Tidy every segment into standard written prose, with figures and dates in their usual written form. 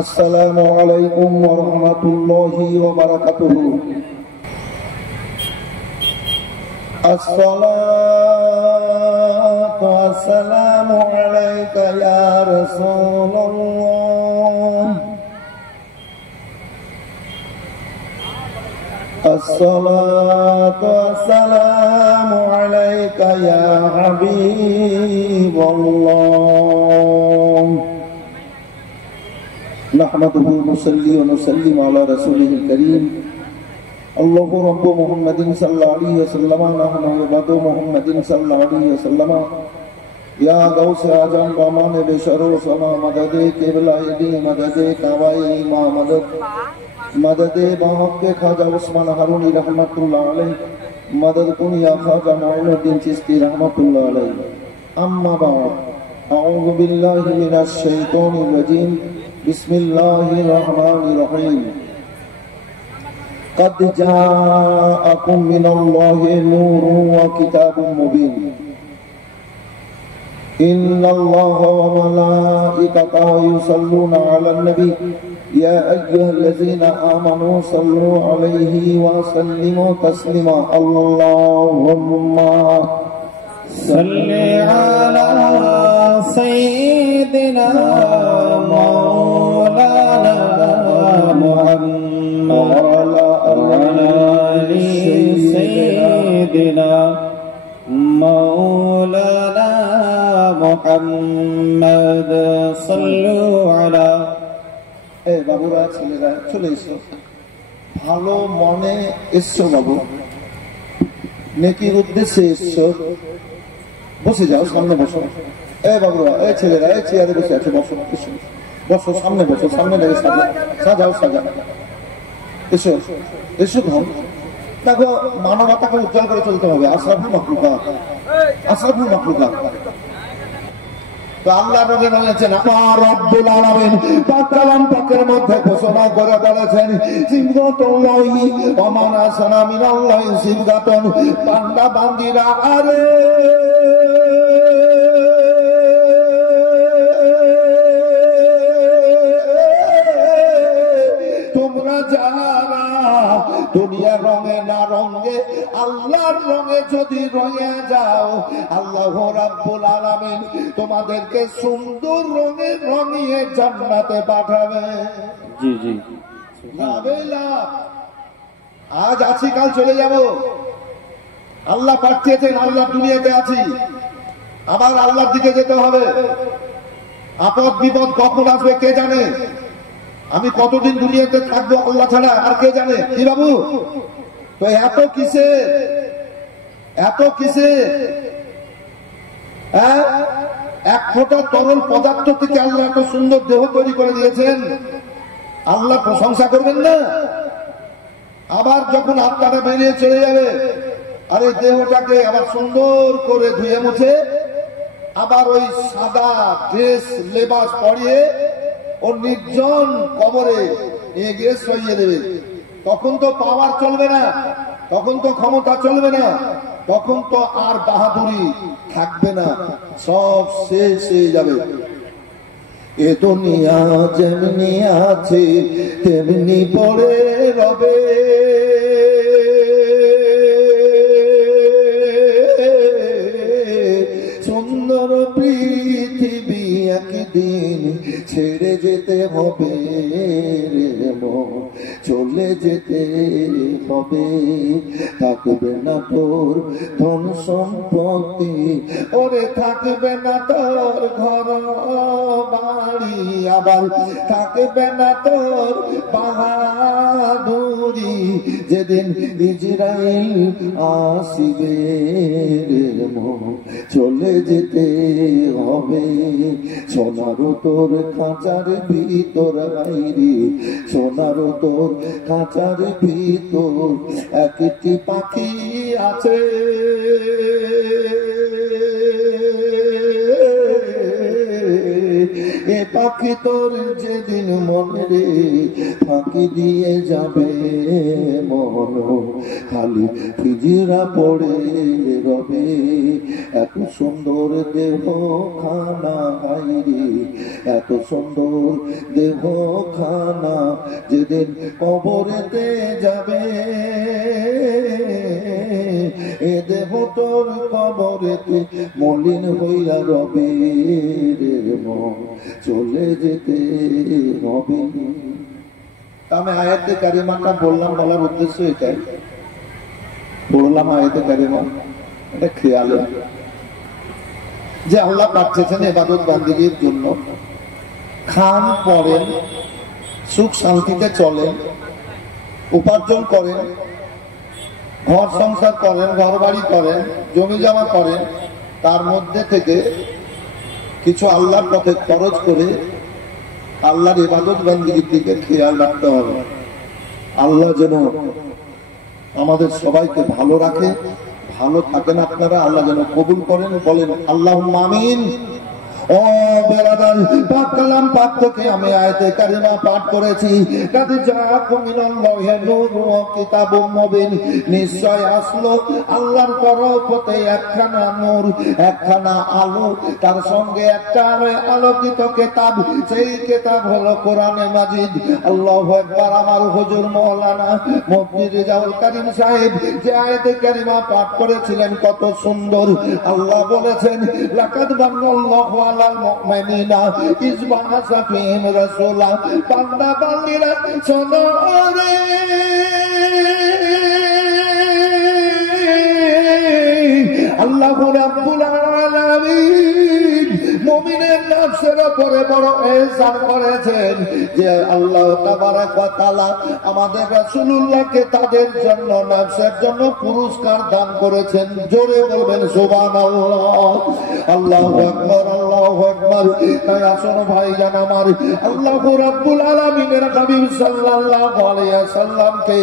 আসসালামু আলাইকুম ওয়া রাহমাতুল্লাহি ওয়া বারাকাতুহু। আসসালাতু ওয়াসসালামু আলাইকা ইয়া রাসূলুল্লাহ। আসসালাতু ওয়াসসালামু আলাইকা ইয়া হাবিবাল্লাহ। نحمده ونصلي ونسلم على رسوله الكريم الله رب محمد صلى الله عليه وسلم نحن عباد محمد صلى الله عليه وسلم يا غوث اعظم رحمان بشر سما مدد قبلہ دی مدد کعبہ ما مدد مدد باق کے خواجہ عثمان ہارونی رحمۃ اللہ علیہ مدد کن یا خواجہ معین الدین چشتی رحمۃ اللہ علیہ اما بعد اعوذ باللہ من الشیطان الرجیم بسم الله الرحمن الرحيم قد جاءكم من الله نور وكتاب مبين إن الله وملائكته يصلون على النبي يا أيها الذين آمنوا صلوا عليه وسلموا تسليما اللهم صل على سيدنا مولانا محمد وعلى آل سيدنا مولانا محمد صلوا على বাবুরা ছেলেরা চলে এসো, ভালো মনে এসছো বাবু, নেকির উদ্দেশ্যে এসছো, বসে যাও, সামনে বসো। বাবুরা ছেলেরা চেয়ারে বসে আছে, বসো বসো, সামনে বসো, সামনে লেগে সাজাও সাজাও, এসো এসো ধন। দেখো মানবতাকে উজ্জ্বল করে চলতে হবে, আশরাফুল মাখলুকাত, আশরাফুল মাখলুকাত। তো আল্লাহ নবী বলেছেন আমার রব্বুল আলামিন পাক কালাম পাকের মধ্যে ঘোষণা করে বলেছেন সিবগাতুল্লাহি ওয়া মান আসানা মিনাল্লাহি সিবগাতুন, বান্দা বান্দীরা আরে তোমরা যারা দুনিয়ার রঙে না রঙে আল্লাহর রঙে যদি রঙে যাও, আল্লাহ রাব্বুল আলামিন তোমাদেরকে সুন্দর রঙে রঙিয়ে জান্নাতে পাঠাবে। জি জি, আজ আছি কাল চলে যাব, আল্লাহ পাঠিয়েছেন, আল্লাহ দুনিয়াতে আছি, আবার আল্লাহর দিকে যেতে হবে। আপদ বিপদ কখন আসবে কে জানে, আমি কতদিন দুনিয়াতে থাকবো আল্লাহ ছাড়া আর কে জানে। কি বাবু, তো এত কিসে এক ফোঁটা তরল পদার্থ থেকে আল্লাহ এত সুন্দর দেহ তৈরি করে দিয়েছেন, আল্লাহ প্রশংসা করবেন না? আবার যখন আত্মাটা বেরিয়ে চলে যাবে, আর এই দেহটাকে আবার সুন্দর করে ধুয়ে মুছে আবার ওই সাদা ড্রেস লেবাস পরিয়ে ও নির্জন কবরে নিয়ে গিয়ে সইয়ে দেবে। তখন তো পাওয়ার চলবে না, তখন তো ক্ষমতা চলবে না, তখন তো আর বাহাদুরি থাকবে না, সব শেষ হয়ে যাবে। এ দুনিয়া যেমনি আছে তেমনি পড়ে রবে, সুন্দর পৃথিবী একদিন ছেড়ে যেতে হবে, চলে যেতে হবে, থাকবে না তোর ধন সম্পত্তি, ওরে থাকবে না তোর ঘর বাড়ি, আবার থাকবে না তোর বাহাদুরি, যেদিন ইজরাইল আসিবে চলে যেতে হবে। সোনারও তোর খাঁচার ভিতর বাইরে, সোনারও তোর খাঁচার ভিতর একটি পাখি আছে, এ পাখি পাখি তোর যেদিন মনে রে ফাঁকি দিয়ে যাবে মন, খালি পিঞ্জরা পড়ে রবে। এত সুন্দর দেহ খানা হাইরে, এত সুন্দর দেহ খানা যেদিন কবরেতে যাবে, এ দেহ তোর কবরেতে মলিন হইয়া রবে রে মন, চলে যেতে হবে। আমি আয়াতে কারিমাটা বললাম, বলার উদ্দেশ্য এটাই, বললাম আয়াতে কারিমা এটা খেয়ালে যে আল্লাহ পাঠিয়েছেন ইবাদত বান্দিগির জন্য। খান, পড়েন, সুখ শান্তিতে চলেন, উপার্জন করেন, ঘর সংসার করেন, ঘর বাড়ি করেন, জমি জমা করেন, তার মধ্যে থেকে কিছু আল্লাহর পথে খরচ করে আল্লাহর ইবাদত বান্দিগির দিকে খেয়াল রাখতে হবে। আল্লাহ যেন আমাদের সবাইকে ভালো রাখে, ভালো থাকেন আপনারা, আল্লাহ যেন কবুল করেন। বলেন আল্লাহুম্মা আমিন। ও বেরাদার, পাক কালাম পাক থেকে আমি আয়াতে কারিমা পাঠ করেছি। কাদ জাআকুম মিনাল্লাহি নূরুন ওয়া কিতাবুম মুবিন, নিশ্চয় আসলো আল্লাহর তরফ হতে একখানা নূর, একখানা আলো, তার সঙ্গে একটা আলোকিত কিতাব। সেই কিতাব হলো কোরআনে মাজিদ। আল্লাহু আকবার। আমার হুজুর মাওলানা মুফতি রেজাউল করিম সাহেব যে আয়াতে কারিমা পাঠ করেছিলেন কত সুন্দর। আল্লাহ বলেছেন লাকাদ বান্নাল্লাহু আলাল মুমিনিনা ইয বা'আসা ফীহিম রাসূলা। বান্দা বান্দিরা শোনো রে, আল্লাহ রাব্বুল আলামিন মুমিনের নফসের উপরে বড় ইহসান করেছেন যে আল্লাহ তাবারক ওয়া তাআলা আমাদের রাসূলুল্লাহকে তাদের জন্য নফসের জন্য পুরস্কার দান করেছেন। জোরে বলবেন সুবহানাল্লাহ। আল্লাহু আকবার, আল্লাহু আকবার। তাই আসুন ভাইজান আমার, আল্লাহ রাব্বুল আলামিনের হাবিব সাল্লাল্লাহু আলাইহি ওয়াসাল্লামকে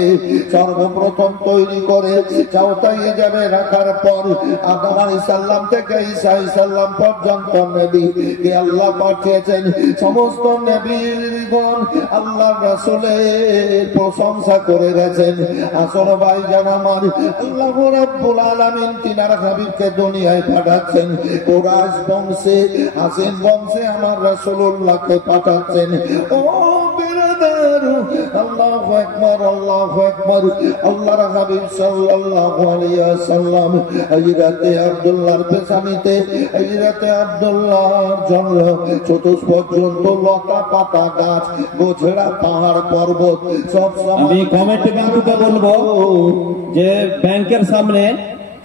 সর্বপ্রথম তৈরি করে চাওতায় যাবে রাখার পর আদম আলাইহিস সালাম থেকে ঈসা আলাইহিস সালাম পর্যন্ত নবী কে আল্লাহ পাঠিয়েছেন। সমস্ত নবীগণ আল্লাহর রাসূলের প্রশংসা করে গেছেন। আসুন ভাইজান আমার, আল্লাহ রাব্বুল আলামিন তিনার হাবিবকে দুনিয়ায় পাঠাচ্ছেন। কুরাইশ বংশে, হাসিন বংশে আমার রাসূলুল্লাহকে পাঠাচ্ছেন। ও বিরাদার, আল্লাহু আকবার, আল্লাহু আকবার। আল্লাহর হাবিব সাল্লাল্লাহু আলাইহি ওয়াসাল্লাম হযরতে আব্দুল্লাহর পেছানিতে, হযরতে আব্দুল্লাহর জন্য চতুষ্পর্যন্ত লতা পাতা গাছ, গোছড়া পাহাড় পর্বত সব। আমি কমেন্টে বিন্দুকে বলবো যে ব্যাংকের সামনে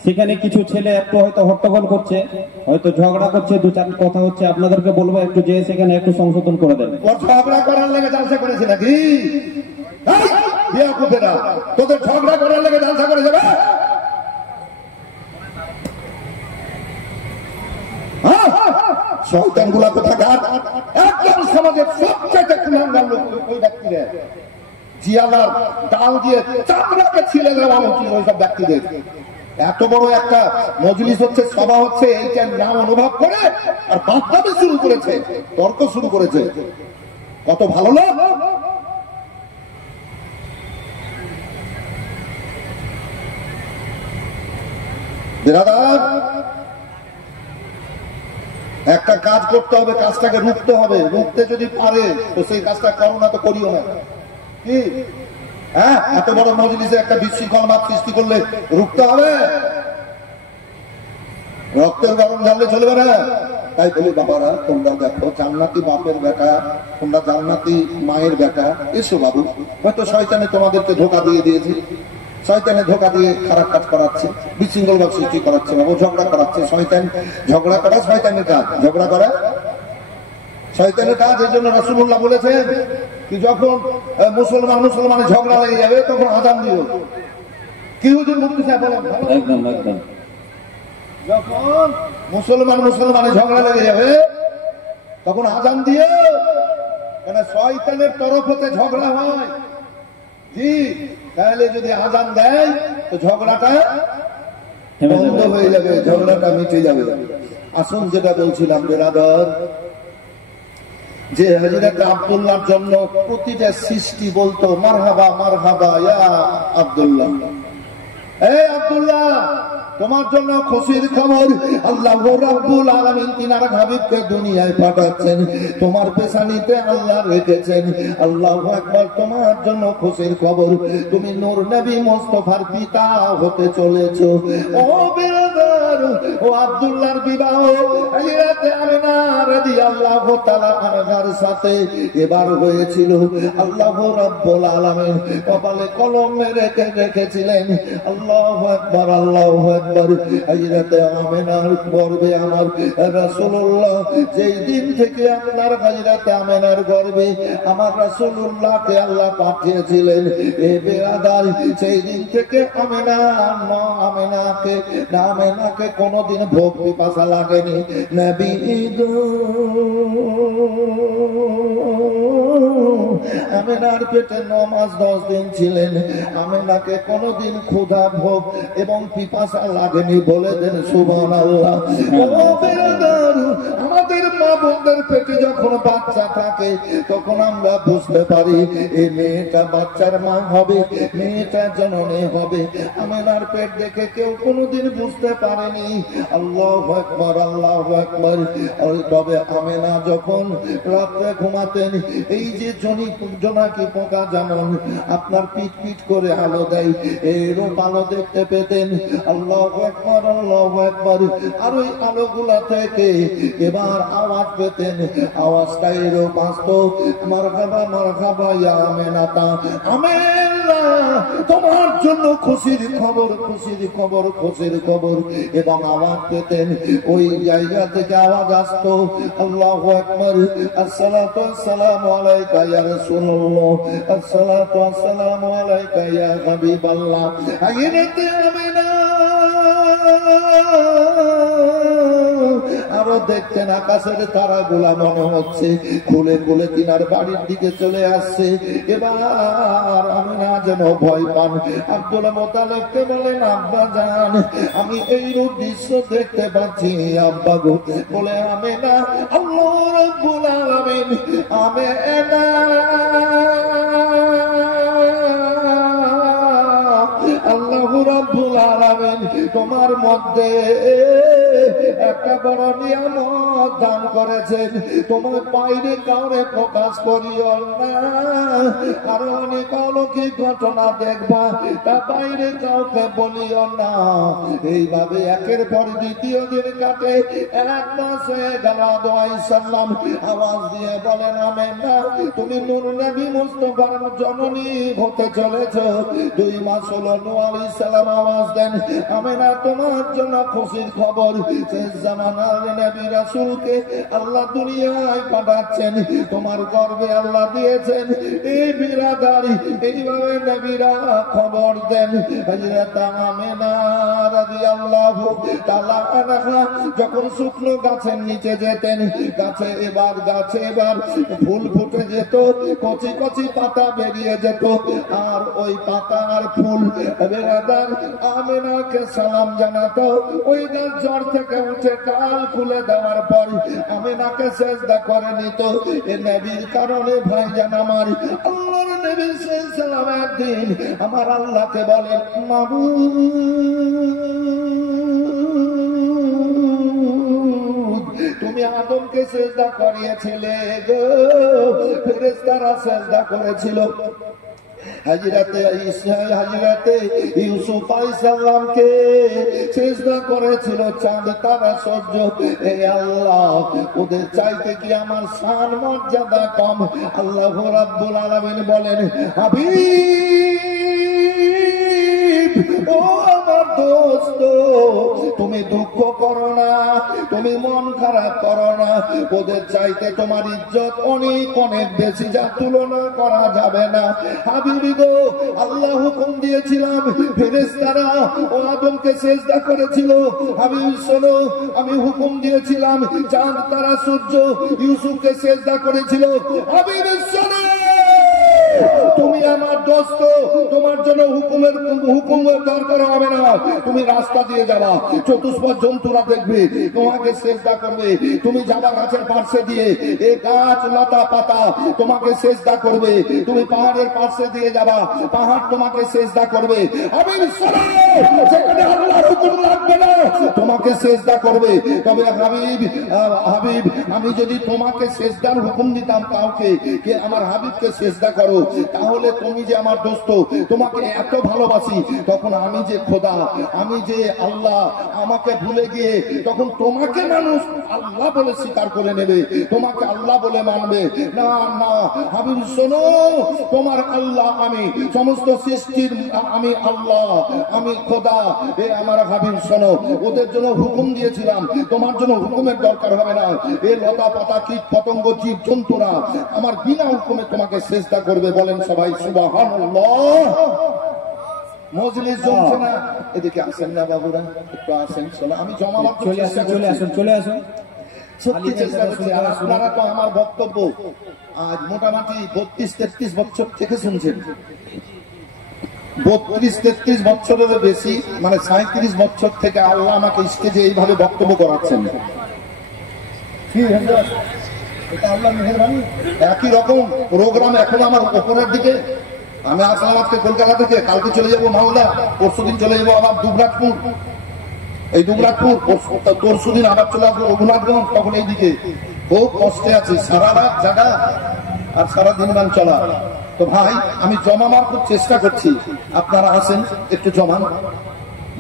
সেখানে কিছু ছেলে একটু হয়তো হট্টগোল করছে, হয়তো ঝগড়া করছে, দু চারটি কথা হচ্ছে, আপনাদেরকে বলবো একটু যে সেখানে একটু সংশোধন করে দেন। ঝগড়া করার লেগে জালসা করেছে নাকি? তোদের ঝগড়া করার লেগে জালসা করেছে না? শয়তান গুলা কোথাকার, একদম সমাজের সবচেয়ে কুলাঙ্গার লোক ওই ব্যক্তিরা। জিয়ালার ডাল দিয়ে চামড়াকে ছিলে দেওয়া উচিত ওইসব ব্যক্তিদের। এত বড় একটা মজলিস হচ্ছে, সভা হচ্ছে, এইটার নাম অনুভব করে আর বাদদাবি শুরু করেছে, তর্ক শুরু করেছে। কত ভালো লোক! বিরাদার, একটা কাজ করতে হবে, কাজটাকে রুখতে হবে। রুখতে যদি পারে তো সেই কাজটা করো, না তো করিও না। কি হ্যাঁ, এত বড় মজলিসে একটা বিশৃঙ্খল ভাব সৃষ্টি করলে রুখতে হবে। রক্তের গরম ঢাললে চলবে না। তাই বলি বাবারা, তোমরা দেখো, জান্নাতি বাপের বেটা, তোমরা জান্নাতি মায়ের বেটা, এসো বাবু। হয়তো শয়তানে তোমাদেরকে ধোকা দিয়ে দিয়েছে, শয়তানে ধোকা দিয়ে খারাপ কাজ করাচ্ছে, বিশৃঙ্খল ভাব সৃষ্টি করাচ্ছে, বাবু ঝগড়া করাচ্ছে। শয়তান ঝগড়া করা শয়তানের কাজ, ঝগড়া করা শয়তানের কাজ। এই জন্য রাসূলুল্লাহ বলেছেন কি যখন মুসলমানের ঝগড়া লেগে যাবে তখন আযান দিও। কি হুজুর মুফতি সাহেব বলেন? একদম একদম। যখন মুসলমানের ঝগড়া লেগে যাবে তখন আযান দিও, কেন শয়তানের তরফ হতে ঝগড়া হয়। জি, তাহলে যদি আযান দেয় তো ঝগড়াটা বন্ধ হয়ে যাবে, ঝগড়াটা মিটে যাবে। আসুন, যেটা বলছিলাম বিরাদর, যে হযরত আব্দুল্লাহর জন্য প্রতিটা সৃষ্টি বলতো মারহাবা মারহাবা ইয়া আব্দুল্লাহ, এই আব্দুল্লাহ তোমার জন্য খুশির খবর, আল্লাহ রাব্বুল আলামিন তিনার হাবিবকে দুনিয়ায় পাঠাচ্ছেন, তোমার পেছানিতে আল্লাহ রেখেছেন। আল্লাহু আকবার, তোমার জন্য খুশির খবর, তুমি নূর নবী মুস্তাফার পিতা হতে চলেছো। ও বিরাদর, ও আব্দুল্লাহর বিবাহ হযরত আমিনা রাদিয়াল্লাহু তাআলা আনহার সাথে এবার হয়েছিল। আল্লাহ রাব্বুল আলামিন কপালে কলম রেখে রেখেছিলেন। আল্লাহু আকবার, আল্লাহু আকবার। হযরত আমিনার গর্ভে আমার রাসূলুল্লাহ, যেই দিন থেকে আপনার হযরত আমিনার গর্ভে আমার রাসূলুল্লাহকে আল্লাহ পাঠিয়েছিলেন, এ বেরাদার, সেই দিন থেকে আমিনাকে কোনদিন ভোগ পিপাসা লাগেনি। নবী গো আমিনার পেটে 9 মাস 10 দিন ছিলেন, আমিনাকে কোনদিন ক্ষুধা ভোগ এবং পিপাসা লাগেনি। বলে দেন সুবহানাল্লাহ। আমাদের মা বোনদের পেটে যখন বাচ্চা থাকে তখন আমরা বুঝতে পারি এই মেয়েটা বাচ্চার মা হবে, মেয়েটা জননী হবে। আমিনার পেট দেখে কেউ কোনোদিন বুঝতে পারেনি। আল্লাহু আকবার, আল্লাহু আকবার। তবে আমিনা যখন রাতে ঘুমাতেন, এই যে জোনাকি পোকা যেমন আপনার পিট পিট করে আলো দেয়, এরূপ আলো দেখতে পেতেন। আল্লাহু আকবার, আল্লাহু আকবার। আর ওই আলোগুলা থেকে এবার আওয়াজ পেতেন, আওয়াজটা এরূপ আসতো, মারহাবা মারহাবা ইয়া আমিনাতা, আমিনা তোমার জন্য খুশির খবর, খুশির খবর, খুশির খবর। এবং আওয়াজ পেতেন, ওই জায়গা থেকে আওয়াজ আসতো, আল্লাহু আকবার, আসসালাতু আসসালামু আলাইকা ইয়া রাসূলুল্লাহ, আসসালাতু আসসালামু আলাইকা ইয়া হাবিবাল্লাহ। হযরত আমিনা আরো দেখতেন আকাশের তারাগুলা মনে হচ্ছে খুলে খুলে তিনার বাড়ির দিকে চলে আসছে। এবার আমিনা যেন ভয় পান। আব্দুল মুত্তালিবকে বলেন, আব্বা জান, আমি এই রূপ দৃশ্য দেখতে পাচ্ছি আব্বা গো। বলে আমিনা, আল্লাহ রাব্বুল আলামিন আমিনা আল্লাহু রাব্বুল আলামিন তোমার মধ্যে একটা বড় নিয়ামত দান করেছেন। তোমার বাইরে কাউরে প্রকাশ করিও না, আরো অনেক অলৌকিক ঘটনা দেখবা, তা বাইরে কাউকে বলিও না। এইভাবে একের পর দ্বিতীয় দিন কাটে, 1 মাস হয়ে গেল। সাল্লাম আওয়াজ দিয়ে বলেন, আমিনা তুমি নূর নবী মুস্তাফার জননী হতে চলেছ। 2 মাস হলো। নূহ আলাইহিস সালাম আওয়াজ দেন, আমিনা তোমার জন্য খুশির খবর, শেষ জামানার নবী রাসূলকে আল্লাহ দুনিয়ায় পাঠাচ্ছেন, তোমার গর্ভে আল্লাহ দিয়েছেন। এই বিরাদারি এইভাবে নবীরা খবর দেন। হযরত আমিনা রাদিয়াল্লাহু তাআলা আনহা যখন শুকনো গাছের নিচে যেতেন, গাছে এবার ফুল ফুটে যেত, কচি কচি পাতা বেরিয়ে যেত, আর ওই পাতা আর ফুল বেরাদার আমিনাকে সালাম জানাতো। ওই গাছ জ্বর থেকে উঠে ডাল খুলে দেওয়ার পর আমিনাকে সেজদা করে নিত। এ নবীর কারণে ভাইজান আমার, আল্লাহর নবী সাল্লাল্লাহু আলাইহি একদিন আমার আল্লাহকে বলেন, মাবুদ তুমি আদমকে সেজদা করিয়েছিলে গো, ফেরেশতারা সেজদা করেছিল। হযরতে ইউসুফ আলাইহিস সালামকে সিজদা করেছিল চাঁদ তারা সূর্য। হে আল্লাহ, ওদের চাইতে কি আমার শান মর্যাদা কম? আল্লাহ রাব্বুল আলামিন বলেন, হাবিব ও আমার দোস্ত, তুমি দুঃখ করো না, তুমি মন খারাপ করো না। ওদের চাইতে তোমার ইজ্জত অনেক অনেক বেশি, যা তুলনা করা যাবে না। হাবিবি গো, আল্লাহ হুকুম দিয়েছিলাম, ফেরেশতারা ও আদমকে সিজদা করেছিল। হাবিব শোনো, আমি হুকুম দিয়েছিলাম, চাঁদ তারা সূর্য ইউসুফকে সিজদা করেছিল। হাবিব শোনো, তুমি আমার দোস্ত, তোমার জন্য হুকুমের দরকার হবে না। তুমি রাস্তা দিয়ে যাবা, চতুষ্পদ জন্তুরা দেখবে, তোমাকে সেজদা করবে। তুমি যাবা গাছের পার্শ্বে দিয়ে, এ গাছ লতা পাতা তোমাকে সেজদা করবে। তুমি পাহাড়ের পার্শ্বে দিয়ে যাবা, পাহাড় তোমাকে সেজদা করবে। সেখানে আল্লাহর হুকুম লাগবে না, তোমাকে সেজদা করবে। তবে হাবিব, আমি যদি তোমাকে সেজদার হুকুম দিতাম কাউকে, কে আমার হাবিবকে সেজদা করো, তাহলে তুমি যে আমার দোস্ত, তোমাকে এত ভালোবাসি, তখন আমি যে খোদা, আমি যে আল্লাহ, আমাকে ভুলে গিয়ে তখন তোমাকে মানুষ আল্লাহ বলে স্বীকার করে নেবে, তোমাকে আল্লাহ বলে মানবে না। না হাবিব শোনো, তোমার আল্লাহ আমি, সমস্ত সৃষ্টির আমি আল্লাহ, আমি খোদা। এ আমার হাবিব শোনো, ওদের জন্য হুকুম দিয়েছিলাম, তোমার জন্য হুকুমের দরকার হবে না। এ লতা পাতা কীট পতঙ্গ জীব জন্তুরা আমার বিনা হুকুমে তোমাকে চেষ্টা করবে। বলেন সবাই সুবহানাল্লাহ। মজলিস জমছে না, এদিকে আসেন না বাবুরা, একটু আসেন। শোনো, আমি জমালাম, চলে আসুন। সত্যি চেষ্টা করছি। আর আপনারা তো আমার বক্তব্য আজ মোটামুটি 32-33 বছর থেকে শুনছেন। 32-33 বছরের বেশি, মানে 37 বছর থেকে আল্লাহ আমাকে স্টেজে এইভাবে বক্তব্য করাচ্ছেন। এটা আল্লাহর মেহেরবানি। একই রকম প্রোগ্রাম এখন আমার উপরের দিকে। আমি আসলাম আজকে কলকাতা থেকে, কালকে চলে যাবো মালদা, পরশুদিন চলে যাবো আবার দুবরাজপুর, এই দুবরাজপুর, পরশুদিন আবার চলে আসবো রঘুনাথগঞ্জ। তখন এইদিকে খুব কষ্টে আছি, সারা রাত জাগা আর সারা দিন মান চলা। তো ভাই, আমি জমাবার খুব চেষ্টা করছি, আপনারা আসেন একটু জমান,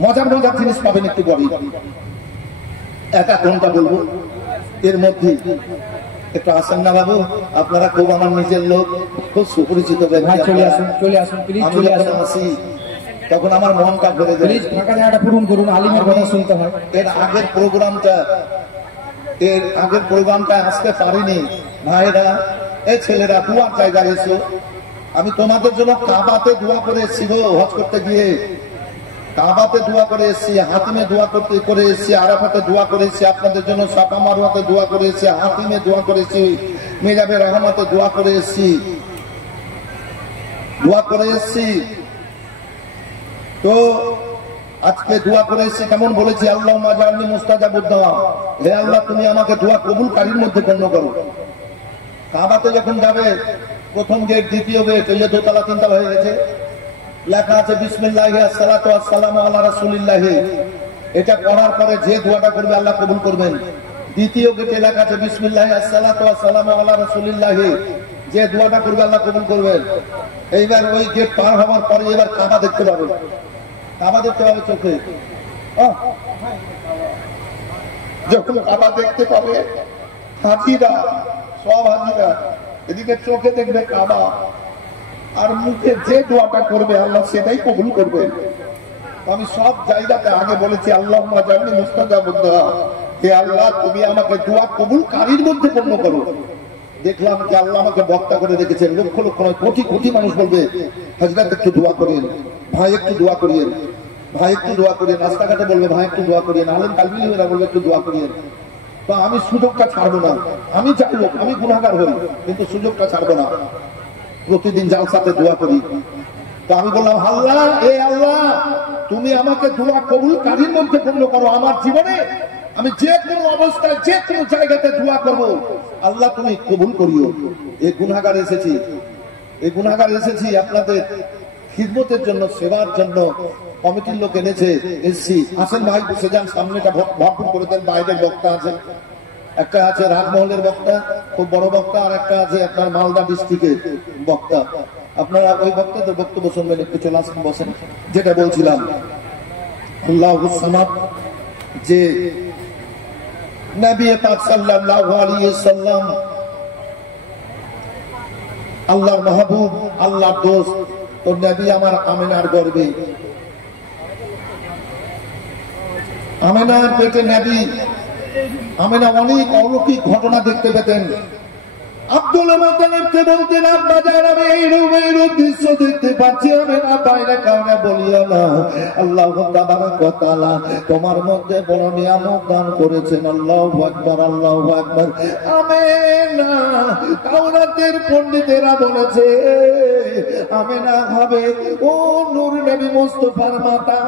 মজার মজার জিনিস পাবেন একটু পরে। একটা ঘন্টা বলবো, এর মধ্যে একটু আসেন না বাবু, আপনারা খুব আমার নিজের লোক, খুব সুপরিচিত। চলে আসুন প্লিজ, চলে আসুন। তখন আমার মনটা ভরে যায়। ফাঁকা জায়গাটা পূরণ করুন, আলিমের কথা শুনতে হয়। এর আগের প্রোগ্রামটা আসতে পারিনি। ভাইরা, এই ছেলেরা, দুয়ার জায়গায় এসো। আমি তোমাদের জন্য কাবাতে দোয়া করে এসেছি গো, হজ করতে গিয়ে কাবাতে দোয়া করে এসেছি, হাতিমে দোয়া করে এসেছি, আরাফাতে দোয়া করে এসেছি, আপনাদের জন্য সাফা মারওয়াতে দোয়া করে এসেছি, হাতিমে দোয়া করেছি, মিরাবে রহমতে দোয়া করে এসেছি। তো আজকে দোয়া করে এসেছি, কেমন বলেছি, আল্লাহুম্মা জাআলনি মুস্তাজাবুদ দুআ, হে আল্লাহ তুমি আমাকে দোয়া কবুলকারীর মধ্যে গণ্য করো। কাবাতে যখন যাবে, প্রথম গেট, দ্বিতীয় গেট, এই যে দোতলা তিনতলা হয়ে গেছে, লেখা আছে বিসমিল্লাহি আসসালাতু ওয়াসসালামু আলা রাসূলিল্লাহ। এটা পড়ার পরে যে দোয়াটা করবে আল্লাহ কবুল করবেন। দ্বিতীয় গেটে লেখা আছে বিসমিল্লাহি আসসালাতু ওয়াসসালামু আলা রাসূলিল্লাহ, যে দোয়াটা করবে আল্লাহ কবুল করবেন। এইবার ওই গেট পার হওয়ার পরে এবার কাবা দেখতে পাবে, কাবা দেখতে পাবে চোখে। যখন কাবা দেখতে পাবে, হাজিরা, সব হাজিরা এদিকে চোখে দেখবে কাবা, আর মুখে যে দোয়াটা করবে আল্লাহ সেটাই কবুল করবে। আমি সব জায়গাতে আগে বলেছি, আল্লাহুম্মা জাআলনি মুস্তাজাবুদ দুআ, হে আল্লাহ তুমি আমাকে দোয়া কবুলকারীর মধ্যে গণ্য করো। দেখলাম যে আল্লাহ আমাকে বক্তা করে রেখেছেন, লক্ষ লক্ষ নয়, কোটি কোটি মানুষ বলবে, হযরত একটু দোয়া করেন, ভাই একটু দোয়া করিয়েন, ভাই একটু দোয়া করিয়েন। রাস্তাঘাটে বলবে ভাই একটু দোয়া করিয়েন, আলেম কালবিরা বলবে একটু দোয়া করিয়েন। তো আমি সুযোগটা ছাড়বো না। আমি চাইবো, আমি গুনাহগার হই, কিন্তু সুযোগটা ছাড়বো না। প্রতিদিন জালসাতে দোয়া করি। তো আমি বললাম, আল্লাহ, এ আল্লাহ তুমি আমাকে দোয়া কবুলকারীর মধ্যে গণ্য করো। আমার জীবনে আমি যে কোনো অবস্থায়, যে কোনো জায়গাতে দোয়া করবো, আল্লাহ তুমি কবুল করিও। এই গুনাহগার এসেছি আপনাদের খিদমতের জন্য, সেবার জন্য। কমিটির লোক এসেছি। আসেন ভাই, বসে যান, সামনেটা ভরপুর করে দেন। বাইরের বক্তা আছেন, একটা আছে রাজমহলের বক্তা, খুব বড় বক্তা, আর একটা আছে আপনার মালদা ডিস্ট্রিক্টের বক্তা। আপনারা ওই বক্তাদের বক্তব্য শুনবেন, একটু চলে আসেন, বসেন। যেটা বলছিলাম, আল্লাহুস সামাদ, যে নবী পাক সাল্লাল্লাহু আলাইহি ওয়াসাল্লাম আল্লাহর মাহবুব, আল্লাহর দোস্ত। তো নবী আমার আমিনার গর্ভে, আমিনার পেটে নবী, আমিনা অনেক অলৌকিক ঘটনা দেখতে পেতেন। আব্দুল মুত্তালিবকে বলতেন, আব্বা জান আমি এইরূপ দৃশ্য দেখতে পাচ্ছি, আমি না পাইলে কারণে বলিও না। আল্লাহু তাবারাক ওয়া তাআলা তোমার মধ্যে বড় নিয়ামত দান করেছেন। আল্লাহু আকবার, আল্লাহু আকবার। আমিনা, তাওরাতের পণ্ডিতেরা বলেছে আমেনা হবে ও নূর নবী মুস্তাফার মাতা,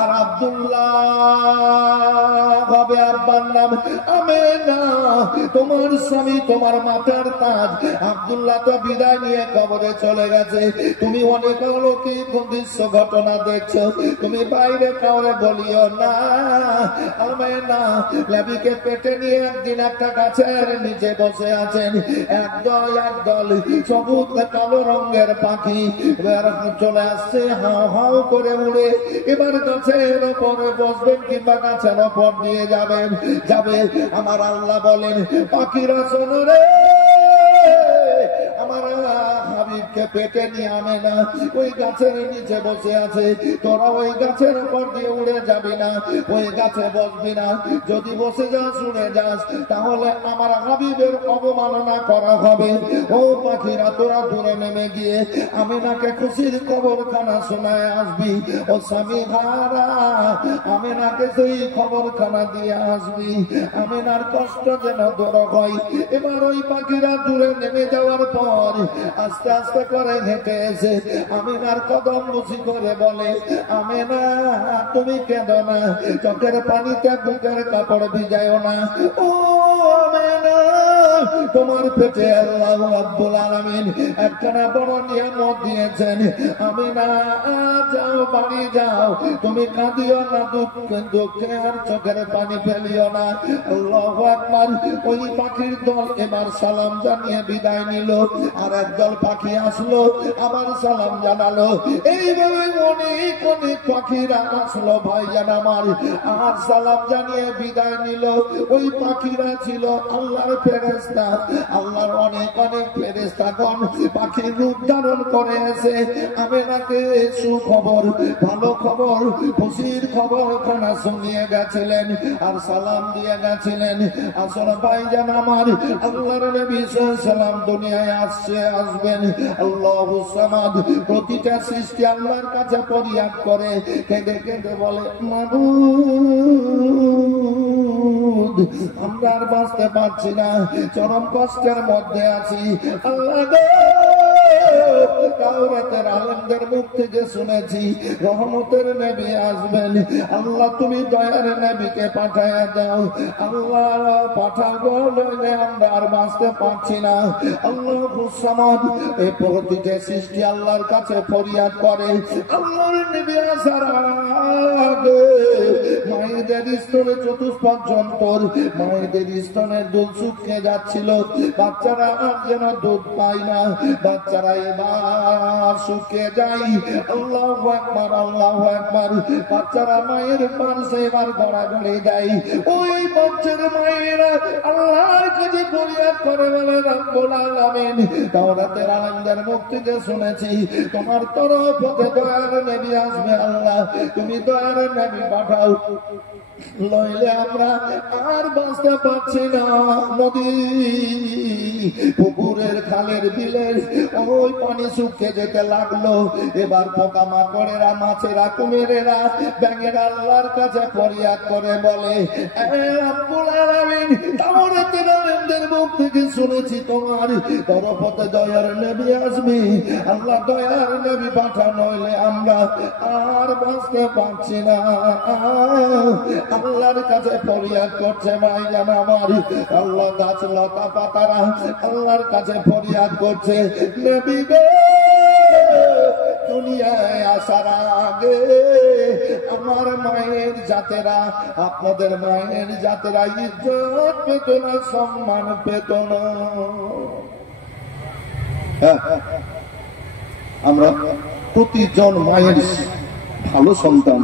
আর আব্দুল্লাহ হবে আব্বার নাম আমেনা, তোমার স্বামী তোমার মাথার তাজ। আব্দুল্লাহ তো বিদায় নিয়ে কবরে চলে গেছে, তুমি অনেক অলৌকিক দৃশ্য ঘটনা দেখছো, তুমি বাইরে কাউরে বলিও না। আমেনা নবীকে পেটে নিয়ে একদিন একটা গাছের নিচে বসে আছেন, একদল সবুজ কালো রঙের পাখি চলে আসছে হাও হাও করে উড়ে। এবার গাছের ওপরে বসবেন কিংবা গাছের ওপর দিয়ে যাবেন, আমার আল্লাহ বলেন পাখিরা শোনো রে, আমার হাবিবকে পেটে নিয়ে আনে না, ওই গাছের নিচে বসে আছে, তোরা ওই গাছের উপর দিয়ে উড়ে যাবি না, ওই গাছে বসবি না, যদি বসে যাস উড়ে যাস তাহলে আমার হাবিবের অবমাননা করা হবে। ও পাখিরা তোরা দূরে নেমে গিয়ে আমিনাকে খুশির খবরখানা শোনায় আসবি, ও স্বামী হারা আমিনাকে সেই খবরখানা দিয়ে আসবি, আমিনার কষ্ট যেন দূর হয়। এবার ওই পাখিরা দূরে নেমে যাওয়ার পর আস্তে আস্তে করে হেঁটে এসে আমিনার কদম মুছি করে বলে, আমিনা তুমি কেঁদো না, চোখের পানিতে বুকের কাপড় ভিজায় না, ও আমিনা তোমার পেটে আল্লাহ রাব্বুল আলামিন একখানা বড় নিয়ামত দিয়েছেন। আমিনা যাও বাড়ি যাও, তুমি কাঁদিও না, দুঃখে আর চোখের পানি ফেলিও না। আল্লাহু আকবার। ওই পাখির দল এবার সালাম জানিয়ে বিদায় নিল, আর একদল পাখি আসলো আবার সালাম জানালো। এইভাবে অনেক অনেক পাখিরা আসলো ভাইজান আমার, আর সালাম জানিয়ে বিদায় নিল। ওই পাখিরা ছিল আল্লাহর ফেরেশতা, আল্লাহর অনেক অনেক ফেরেশতাগণ পাখির রূপ ধারণ করে এসে আমিনাকে সুখবর, ভালো খবর, খুশির খবর খানা শুনিয়ে গেছিলেন আর সালাম দিয়ে গেছিলেন। আসলে ভাইজান আমার, আল্লাহর নবী সাল্লাম দুনিয়ায় আসবেন আল্লাহু সামাদ, প্রতিটা সৃষ্টি আল্লাহর কাছে ফরিয়াদ করে, কেঁদে কেঁদে বলে মাবুদ আমরা আর বাঁচতে পারছি না, চরম কষ্টের মধ্যে আছি। আল্লাহ তাওরাতের আলেমদের মুখ থেকে শুনেছি রহমতের নবী আসবেন, আল্লাহ তুমি দয়ার নবীকে পাঠায়া দাও, আল্লাহ পাঠাবো নইলে আমরা আর বাঁচতে পারছি না। আল্লাহু সামাদ, এই প্রতিটা সৃষ্টি আল্লাহর কাছে ফরিয়াদ করে। আল্লাহর নবী আসার আগে মায়েদের স্তনে চতুষ্পদ যন্ত্র, মায়েদের স্তনের দুধ শুকিয়ে যাচ্ছিল, বাচ্চারা আর যেন দুধ পায় না, বাচ্চারা এবার শুকিয়ে যায়। আল্লাহু আকবার, আল্লাহু আকবার। বাচ্চারা মায়ের পাশে এবার গড়াগড়ি দেয়। ওই বাচ্চার মায়েরা আল্লাহর কাছে ফরিয়াদ করে বলে রব্বুল আলামিন, তাওরাতের আলেমদের মুখ থেকে শুনেছি তোমার তরফ হতে দয়ার নবী আসবে, আল্লাহ তুমি দয়ার নবী পাঠাও, নইলে আমরা আর বাঁচতে পারছি না। নদী পুকুরের খালের বিলের ওই পানি শুকিয়ে যেতে লাগলো। এবার পোকা মাকড়েরা, মাছেরা, কুমিরেরা, ব্যাঙেরা আল্লাহর কাছে ফরিয়াদ করে বলে, রব্বুল আলামিন তাওরাতের আলেমদের মুখ থেকে শুনেছি তোমার তরফ হতে দয়ার নবী আসবে, আল্লাহ দয়ার নবী পাঠা, নইলে আমরা আর বাঁচতে পারছি না। আল্লাহর কাছে ফরিয়াদ করছে ভাইজান আমার, আল্লাহ গাছ লতা পাতারা আল্লাহর কাছে ফরিয়াদ করছে, নবী গো দুনিয়ায় আসার আগে আমার মায়ের জাতেরা, আপনাদের মায়ের জাতেরা ইজ্জত পেত না, সম্মান পেত না। আমরা প্রতিজন মায়ের ভালো সন্তান,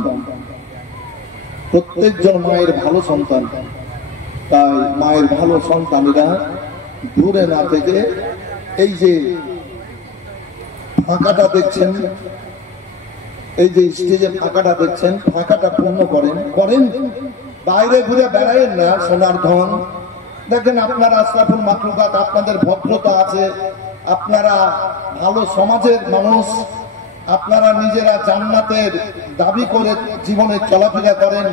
প্রত্যেকজন মায়ের ভালো সন্তান, তাই মায়ের ভালো সন্তানেরা দূরে না থেকে এই যে ফাঁকাটা দেখছেন, এই যে স্টেজে ফাঁকাটা দেখছেন, ফাঁকাটা পূর্ণ করেন, বাইরে ঘুরে বেড়ায়েন না সোনার ধন। দেখেন আপনারা আশরাফুল মাখলুকাত, আপনাদের ভদ্রতা আছে, আপনারা ভালো সমাজের মানুষ, আপনারা নিজেরা জান্নাতের দাবি করে জীবনে চলাফেরা করেন,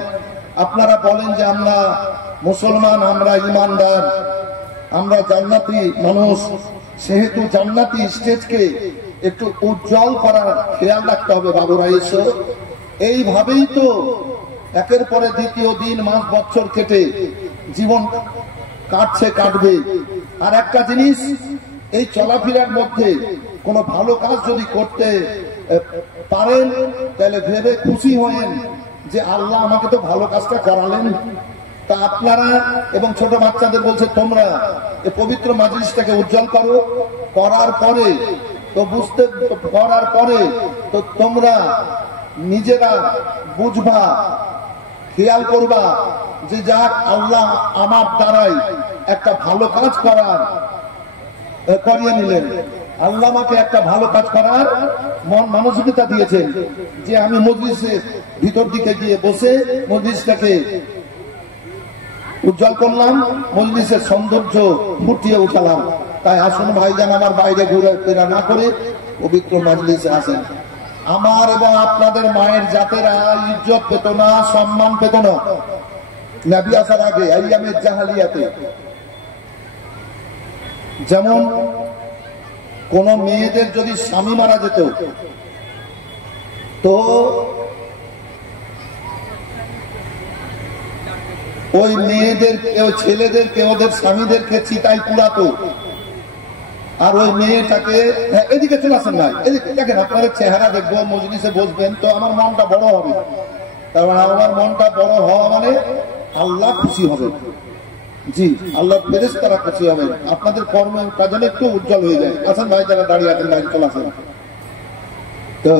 আপনারা বলেন যে আমরা মুসলমান, আমরা ইমানদার, আমরা জান্নাতি মানুষ, সেহেতু জান্নাতি স্টেজকে একটু উজ্জ্বল করার খেয়াল রাখতে হবে বাবুরা। এসো, এইভাবেই তো একের পরে দ্বিতীয় দিন মাস বছর কেটে জীবন কাটবে। আর একটা জিনিস, এই চলাফেরার মধ্যে কোনো ভালো কাজ যদি করতে পারেন তাহলে ভেবে খুশি হয়েন যে আল্লাহ আমাকে তো ভালো কাজটা করালেন। তা আপনারা এবং ছোট বাচ্চাদের বলছে তোমরা এই পবিত্র মাজলিসটাকে উজ্জ্বল করো। করার পরে তো তোমরা নিজেরা বুঝবা, খেয়াল করবা যে যাক আল্লাহ আমার দ্বারাই একটা ভালো কাজ করিয়ে নিলেন। আল্লাহ আমাকে একটা ভালো কাজ করার মন মানসিকতা দিয়েছেন যে আমি মজলিসের ভিতর দিকে গিয়ে বসে মজলিসটাকে উজ্জ্বল করলাম, মজলিসের সৌন্দর্য ফুটিয়ে উঠালাম। তাই আসুন ভাইজান, আমার বাইরে ঘুরে ফেরা না করে পবিত্র মজলিসে আসেন। আমার এবং আপনাদের মায়ের জাতেরা ইজ্জত পেত না, সম্মান পেত না নবী আসার আগে আইয়ামের জাহালিয়াতে। যেমন কোন মেয়েদের যদি স্বামী মারা যেত তো ওই মেয়েদের ছেলেদেরকে ওদের স্বামীদেরকে চিতায় পুরাতো। আর ওই মেয়েটাকে এদিকে চলে আসেন না, এদিকে দেখেন, আপনাদের চেহারা দেখবো, মজলিসে বসবেন তো আমার মনটা বড় হবে। কারণ আমার মনটা বড় হওয়া মানে আল্লাহ খুশি হবে। জি, আল্লাহ ফেরেশতারা খুশি হবেন, আপনাদের কর্ম কাজে একটু উজ্জ্বল হয়ে যায়। আসেন ভাই, যারা দাঁড়িয়ে আছেন ভাই চলে আসেন। তো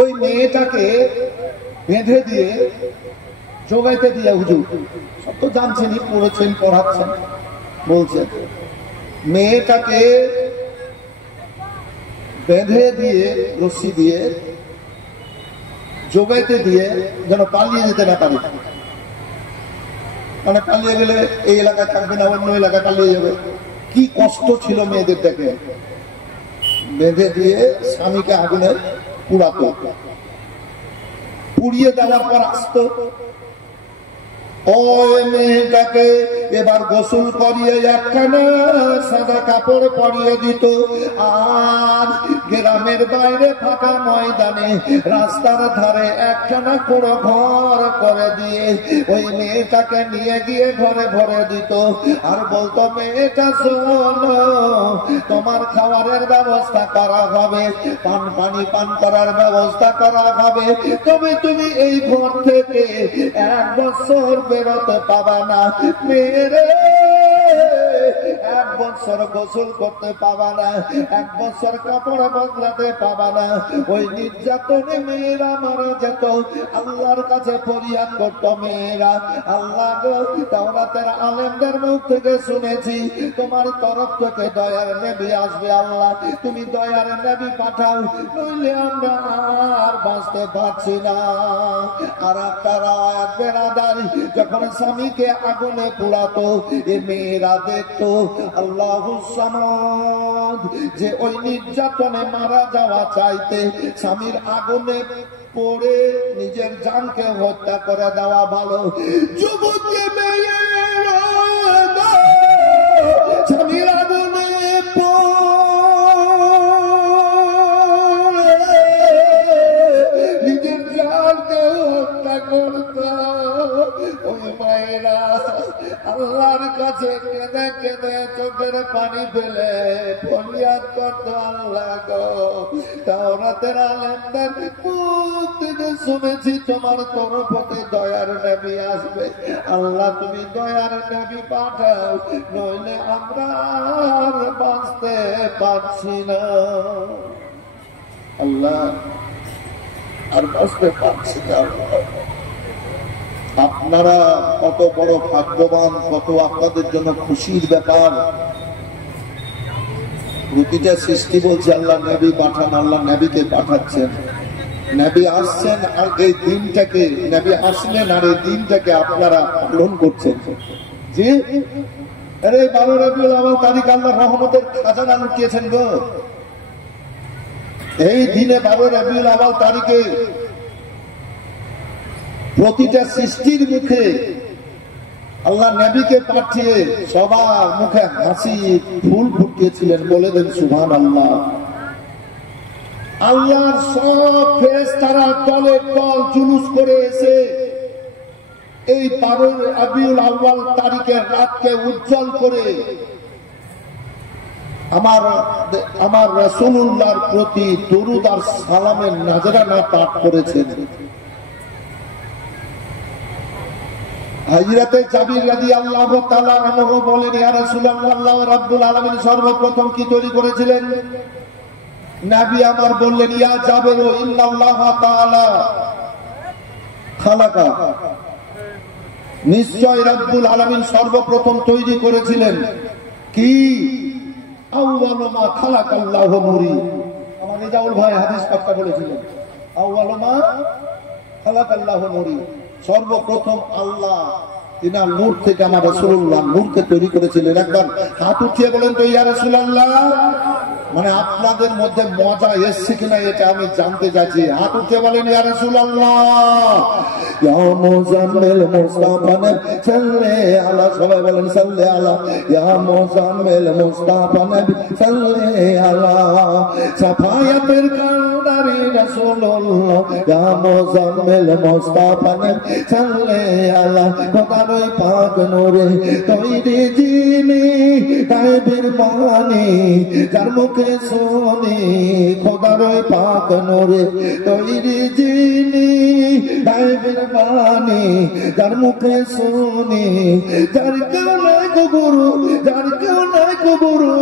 ওই মেয়েটাকে বেঁধে দিয়ে জোগাইতে দিয়ে হুজুর সব তো জানছেনই, পড়েছেন, পড়াচ্ছেন, বলছেন মেয়েটাকে বেঁধে দিয়ে রশ্মি দিয়ে জোগাইতে দিয়ে যেন পালিয়ে যেতে না পারে। মানে পালিয়ে গেলে এই এলাকায় থাকবে না, অন্য এলাকায় পালিয়ে যাবে। কি কষ্ট ছিল মেয়েদের, দেখে বেঁধে দিয়ে স্বামীকে আগুনে পুড়াতো, পুড়িয়ে দেওয়ার পর আসতো। ওই মেয়েটাকে এবার গোসল করিয়ে একখানা সাদা কাপড় পরিয়ে দিত। আর গ্রামের বাইরে ফাঁকা ময়দানে রাস্তার ধারে একখানা পুরো ঘর করে দিয়ে ওই মেয়েটাকে নিয়ে গিয়ে ঘরে ভরে দিত। আর বলতো, মেয়েটা শোনো, তোমার খাবারের ব্যবস্থা করা হবে, পানি পান করার ব্যবস্থা করা হবে, তবে তুমি এই ঘর থেকে 1 বছর বেরোতে পাবা না। মেয়েরে 1 বছর গোসল করতে পাবা না, 1 বছর কাপড় বদলাতে পাবা না। ওই নির্যাতনে মেয়েরা মারা যেত। আল্লাহর কাছে ফরিয়াদ করত মেয়েরা, আল্লাহ গো, তাওরাতের আলেমদের মুখ থেকে শুনেছি তোমার তরফ থেকে দয়ার নবী আসবে। আল্লাহ তুমি দয়ার নবী পাঠাও, নইলে আমরা আর বাঁচতে পারছি না। আর তারা বেরাদারি যখন স্বামীকে আগুনে পোড়াতো, এ মেয়েরা দেখতো আল্লাহুস সামাদ, যে ওই নির্যাতনে মারা যাওয়া চাইতে স্বামীর আগুনে পড়ে নিজের জানকে হত্যা করে দেওয়া ভালো। যুবক মেয়েরা স্বামীর আগুনে নিজের জানকে হত্যা করত। ওই মায়েরা আল্লাহর কাছে কেঁদে কেঁদে চোখের পানি ফেলে ফরিয়াদ করত, আল্লাহ গো, তাওরাতের আলেমদের মুখ থেকে শুনেছি তোমার তরফতে দয়ার নবী আসবে। আল্লাহ তুমি দয়ার নবী পাঠাও, নইলে আমরা আর বাঁচতে পারছি না। আল্লাহ আর বাঁচতে পারছি না। আপনারা কত বড় ভাগ্যবান, কত আপনাদের জন্য খুশির ব্যাপার। প্রতিটা সৃষ্টি বলছে আল্লাহ নবী পাঠান, আল্লাহ নবীকে পাঠাচ্ছেন, নবী আসছেন। আর এই দিনটাকে নবী আসলেন, আর এই দিনটাকে আপনারা পালন করছেন। জি, আরে 12 রবিউল আউয়াল তারিখ আল্লাহ রহমতের খাজানা লুটিয়েছেন গো। এই দিনে 12 রবিউল আউয়াল তারিখে প্রতিটা সৃষ্টির মুখে আল্লাহ নবীকে পাঠিয়ে সবার মুখে হাসি ফুল ফুটিয়েছিলেন। বলে দেন সুবহানাল্লাহ। আল্লাহর সব ফেরেশতারা দলে দল জুলুস করে এসে এই 12 রবিউল আউয়াল তারিখের রাতকে উজ্জ্বল করে আমার রাসূলুল্লাহর প্রতি দরুদ আর সালামের নাজরানা পাঠ করেছেন। হযরতে জাবির রাদিয়াল্লাহু তাআলা আনহু বলেন, ইয়া রাসূলুল্লাহ, আল্লাহ রাব্বুল আলামিন সর্বপ্রথম কি তৈরি করেছিলেন? নবী আমার বললেন, ইয়া জাবির, ইন্নাল্লাহ তাআলা খালাকা, নিশ্চয় রাব্বুল আলামিন সর্বপ্রথম তৈরি করেছিলেন কি? আউয়ালু মা খালাকাল্লাহু নূরি। আমার রেজাউল ভাই হাদিস পাঠটা বলেছিলেন, আউয়ালু মা খালাকাল্লাহু নূরি। সর্বপ্রথম আল্লাহ তিনার নূর থেকে আমার রাসূলুল্লাহ নূরকে তৈরি করেছিলেন। একবার হাত উঠিয়ে বলেন তো, ইয়া রাসূলুল্লাহ। মানে আপনাদের মধ্যে মজা এসছে কিনা এটা আমি জানতে চাইছি। হাত উঠিয়ে বলেন, ইয়া রাসূলুল্লাহ। ইয়া মুজাম্মিল মুস্তাফা নবী সাল্লি আলা, সবাই বলেন সাল্লি আলা। ইয়া মুজাম্মিল মুস্তাফা নবী সাল্লি আলা, সাফায়াতের কান্দারি রাসূলুল্লাহ। ইয়া মুজাম্মিল মুস্তাফা নবী সাল্লি আলা, খোদার পাক নূরে তৈরি যিনি, গায়বের বাণী যার মুখে শুনি, খোদার পাক নূরে তৈরি যিনি, গায়বের বাণী যার মুখে শুনি, যার কেউ নাই গো গুরু, যার কেউ নাই গো গুরু,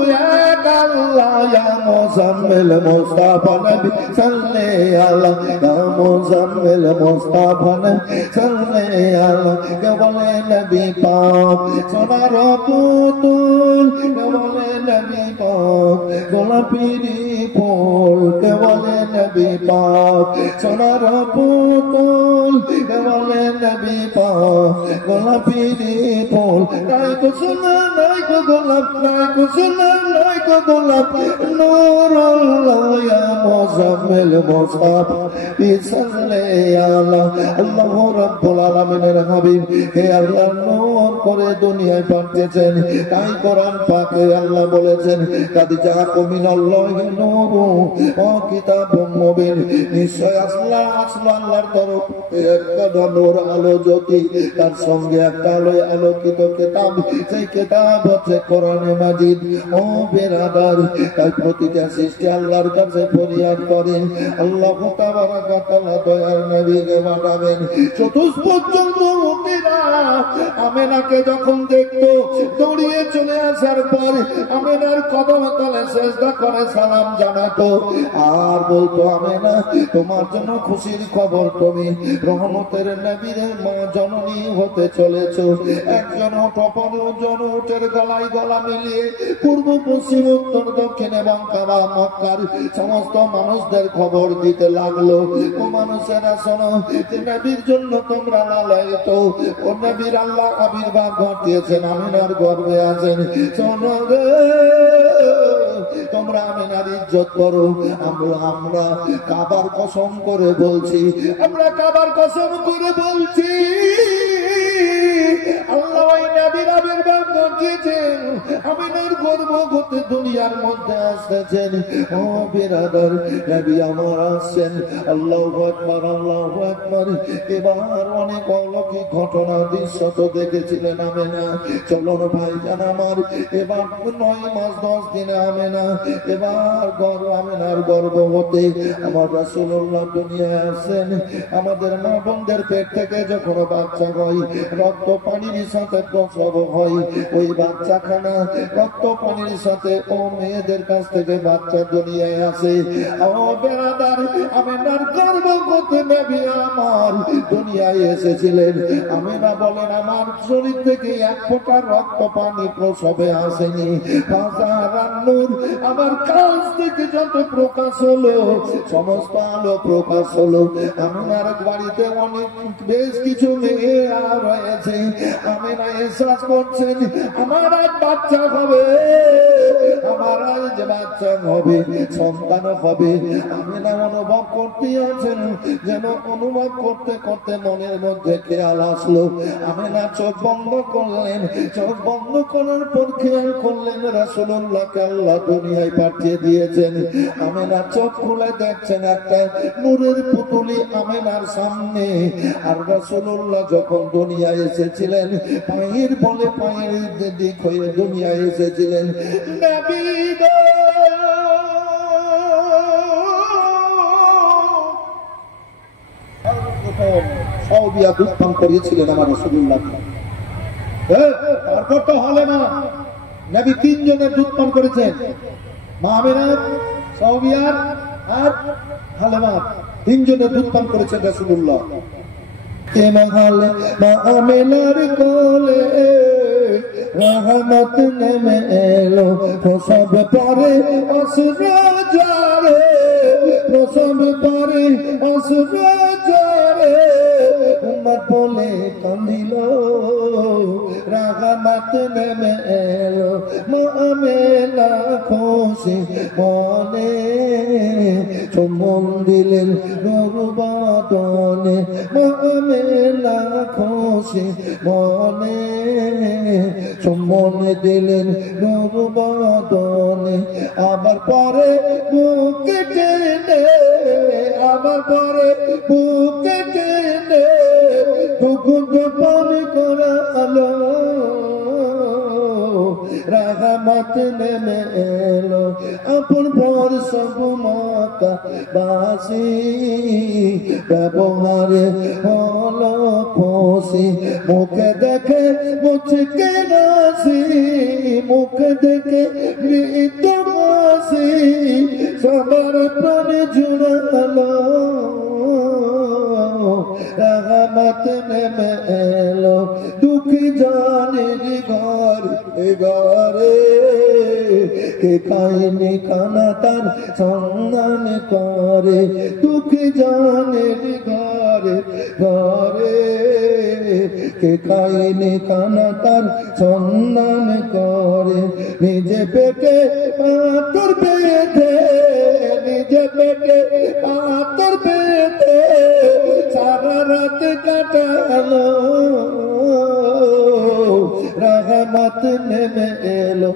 এক আল্লাহ। ইয়া মুজাম্মিল মুস্তাফা নবী সাল্লি আলা, ইয়া মুজাম্মিল মুস্তাফা নবী সাল্লি আলা। কে বলে নবী পাক সোনার পুতুল, কে বলে নবী পাক গোলাপিরি ফুল, কে বলে নবী পাক সোনার পুতুল, কে বলে নবী পাক গোলাপিরি ফুল। নাই কো সোনা, নাই কো গোলাপ, নাই কো সোনা, নাই কো গোলাপ, নূরুল্লাহ। ইয়া মুজাম্মিল মুস্তাফা সাল্লি আলা। আল্লাহ রাব্বুল আলামিনের হাবিব হে আল্লাহ নূর করে দুনিয়ায় পাঠিয়েছেন। তাই কোরআন পাকে আল্লাহ বলেছেন, কাদ জাআকুম মিনাল্লাহি নূরু ওয়া কিতাবুম মুবিন। নিশ্চয় আসলো আল্লাহর তরফ একটা নূর, আলো জ্যোতি, তার সঙ্গে একটা আলোয় আলোকিত কিতাব। সেই কিতাব হচ্ছে কোরআনে মাজিদ। ও বেরাদার, তাই প্রতিটা সৃষ্টি আল্লাহর কাছে ফরিয়াদ করেন, আল্লাহ তাবারাক ওয়া তাআলা দয়ার নবীকে পাঠাবেন। চতুষ্পর্যন্ত উম্মতিরা আমেনাকে যখন দেখতো, দৌড়িয়ে চলে আসার পর আমেনার কদম তলে সিজদা করে সালাম জানাতো আর বলতো, আমেনা তোমার জন্য খুশির খবর, তুমি রহমতের নবীর মা জননী হতে চলেছ। একজন অপর জন উটের গলায় গলা মিলিয়ে পূর্ব পশ্চিম উত্তর দক্ষিণ এবং কাবা মক্কার সমস্ত মানুষদের খবর দিতে লাগলো, ও মানুষেরা শোনো, যে নবীর জন্য তোমরা লালায়িত, ও নবীর আল্লাহ আবির্ভাব ঘটিয়েছেন, আমিনার গর্ভে আছেন। শোনো রে, তোমরা আমিনার ইজ্জত করো। আমরা কাবার কসম করে বলছি, আমরা কাবার কসম করে বলছি, আল্লাহ ওই নবীর আবির্ভাব ঘটিয়েছেন, আমিনার গর্ভ হতে দুনিয়ার মধ্যে আসতেছেন। ও বিরাদার, নবী আমার আসছেন। আল্লাহু আকবার, আল্লাহু আকবার। এবার অনেক অলৌকিক ঘটনা দৃশ্য তো দেখেছিলেন আমেনা। চলুন ভাইজান আমার, এবার 9 মাস 10 দিনে আমেনা, এবার আমেনার গর্ভ হতে আমার রাসূলুল্লাহ দুনিয়ায় আসেন। আমাদের মা বোনদের পেট থেকে যখন বাচ্চা হয়, রক্ত পানির সাথে প্রসব হয়, ওই বাচ্চাখানা রক্ত পানির সাথে ও মেয়েদের কাছ থেকে বাচ্চা দুনিয়ায় আসে। ও বেরাদার, আমেনার গর্ভ হতে নবী আমার দুনিয়ায় এসেছিলেন। আমেনা বলেন, আমার শরীর থেকে এক ফোঁটা রক্ত পানি প্রসবে আসেনি। নূর আমার কাছ থেকে যত প্রকাশ হলো, সমস্ত আলো প্রকাশ হলো। আমেনার বাড়িতে অনেক বেশ কিছু মেয়ে রয়েছে। আমেনা এহসাস করছেন আমার আজ বাচ্চা হবে, আমার আজ বাচ্চা হবে, সন্তান হবে। আমি না অনুভব করতে আছেন, যেন অনুভব করতে করতে মনের মধ্যে খেয়াল আসলো। আমি না চোখ বন্ধ করলেন, চোখ বন্ধ করার পর খেয়াল করলেন রাসূলুল্লাহকে আল্লাহ দুনিয়ায় পাঠিয়ে দিয়েছেন। আমি না চোখ খুলে দেখছেন একটা নূরের পুতুলি আমেনার সামনে। আর রাসূলুল্লাহ যখন দুনিয়ায় এসেছিলেন, পায়ের বলে পায়ের দিক হয়ে দুনিয়ায় এসেছিলেন। নবী গো সাউদিয়া দুধ পান করিয়েছিলেন আমার রাসূলুল্লাহ। তারপর তো হলে না, নবী তিনজনের দুধ পান করেছেন, মা আমেনা, সাউদিয়ার আর হালেমা, তিনজনের দুধ পান করেছেন রাসূলুল্লাহ। মহালে মা আমেনার কোলে রহমত নেমে এলো, প্রসব পরে অসুর যারে, প্রসব পরে অসুর যারে, উম্মত বলে কান্দিল, রহমত নেমে এলো। মা আমেনা খুশি মনে চুম্বন দিলেন নূর বদনে, মা আমেনা খুশি মনে চুম্বন দিলেন নূর বদনে। আবার পরে বুকে টেনে, আবার পরে বুকে টেনে দুগুণ পান করালো, রহমত নেমে এলো। আপন পর সব মাতা বাসি, ব্যবহারে হলো খুশি, মুখে দেখে মুচকে হাসি, মুখে দেখে মৃদু হাসি, সবার প্রাণে জুড়ালো, রহমত নেমে এলো। দুঃখী জানের ঘর ঘরে কে খায়নি খানা তার সন্ধান করে, দুঃখী জানের ঘরে ঘরে কে খায়নি খানা তার সন্ধান করে। নিজে পেটে পাথর বেঁধে, নিজে পেটে পাথর বেঁধে সারা রাত কাটালো, রহমত নেমে এলো।